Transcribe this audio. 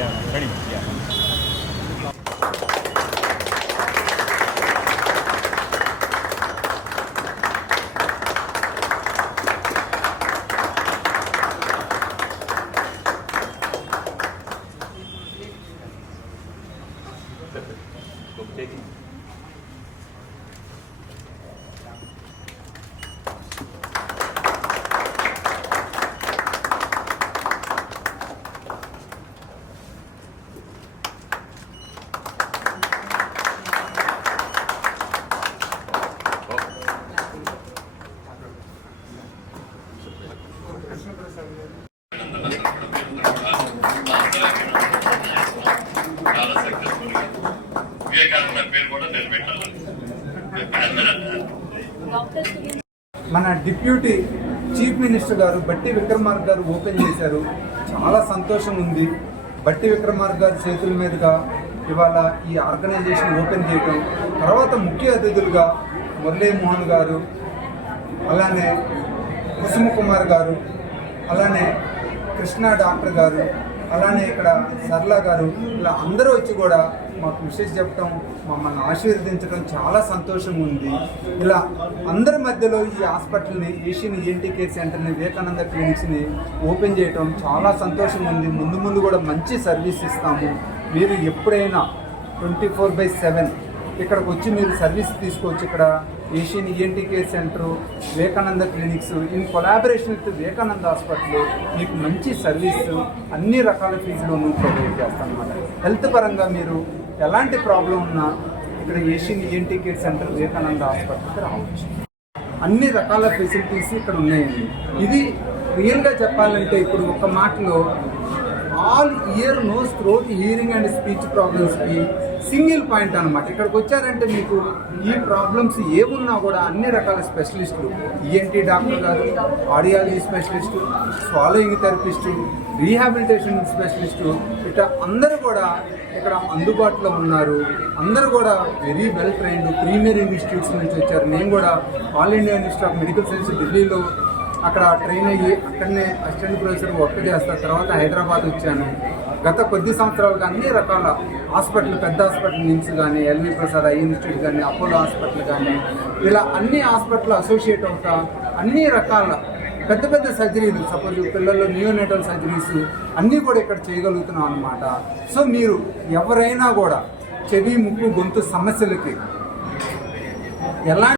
ready. Yeah. మన deputy chief minister గారు బట్టి విక్రమార్క గారు ఓపెన్ చేశారు. చాలా సంతోషం ఉంది. బట్టి విక్రమార్క గారి చేతుల మీదుగా ఇవాళ ఈ ఆర్గనైజేషన్ ఓపెన్ చేయడం, తర్వాత ముఖ్య అతిథులుగా మురళీమోహన్ గారు, అలానే కుసుమ కుమార్ గారు, అలానే కృష్ణ డాక్టర్ గారు, అలానే ఇక్కడ సర్లా గారు, ఇలా అందరూ వచ్చి కూడా మాకు విషయం చెప్పడం, మమ్మల్ని ఆశీర్వదించడం చాలా సంతోషంగా ఉంది. ఇలా అందరి మధ్యలో ఈ హాస్పిటల్ని, ఏషియన్ ఈఎన్టీ కేర్ సెంటర్ని, వివేకానంద క్లినిక్స్ని ఓపెన్ చేయడం చాలా సంతోషంగా ఉంది. ముందు ముందు కూడా మంచి సర్వీస్ ఇస్తాము. మీరు ఎప్పుడైనా 24/7 ఇక్కడికి వచ్చి మీరు సర్వీస్ తీసుకోవచ్చు. ఇక్కడ Asian ENT care centre, Vivekananda clinics in collaboration with Vivekananda hospital మీకు మంచి సర్వీసు అన్ని రకాల ఫీజులోనూ ప్రొవైడ్ చేస్తాం అన్నమాట. హెల్త్ పరంగా మీరు ఎలాంటి ప్రాబ్లం ఉన్నా ఇక్కడ Asian ENT care centre Vivekananda హాస్పిటల్కి రావచ్చు. అన్ని రకాల ఫెసిలిటీస్ ఇక్కడ ఉన్నాయండి. ఇది రియల్గా చెప్పాలంటే ఇప్పుడు ఒక మాటలో all ear, nose, throat, hearing and speech ప్రాబ్లమ్స్కి సింగిల్ పాయింట్ అనమాట. ఇక్కడికి వచ్చారంటే మీకు ఈ ప్రాబ్లమ్స్ ఏమున్నా కూడా అన్ని రకాల స్పెషలిస్టులు, ఈఎన్టీ డాక్టర్ గారు, audiology specialist, swallowing therapist, rehabilitation specialist, ఇట్లా అందరూ కూడా ఇక్కడ అందుబాటులో ఉన్నారు. అందరూ కూడా very well trained premier institutes నుంచి వచ్చారు. నేను కూడా all India institute of medical science ఢిల్లీలో అక్కడ ట్రైన్ అయ్యి అక్కడనే అసిస్టెంట్ ప్రొఫెసర్ వర్క్ చేస్తారు. తర్వాత హైదరాబాద్ వచ్చాను. గత కొద్ది సంవత్సరాలుగా అన్ని రకాల హాస్పిటల్, పెద్ద హాస్పిటల్ నుంచి కానీ, ఎల్వి ప్రసాద్ ఐ ఇన్స్టిట్యూట్ కానీ, అపోలో హాస్పిటల్ కానీ, ఇలా అన్ని హాస్పిటల్ అసోసియేట్ అవుతా అన్ని రకాల పెద్ద పెద్ద సర్జరీలు, సపోజ్ పిల్లల్లో నియోనేటల్ సర్జరీస్ అన్నీ కూడా ఇక్కడ చేయగలుగుతున్నాం అన్నమాట. సో మీరు ఎవరైనా కూడా చెవి, ముక్కు, గొంతు సమస్యలకి ఎలా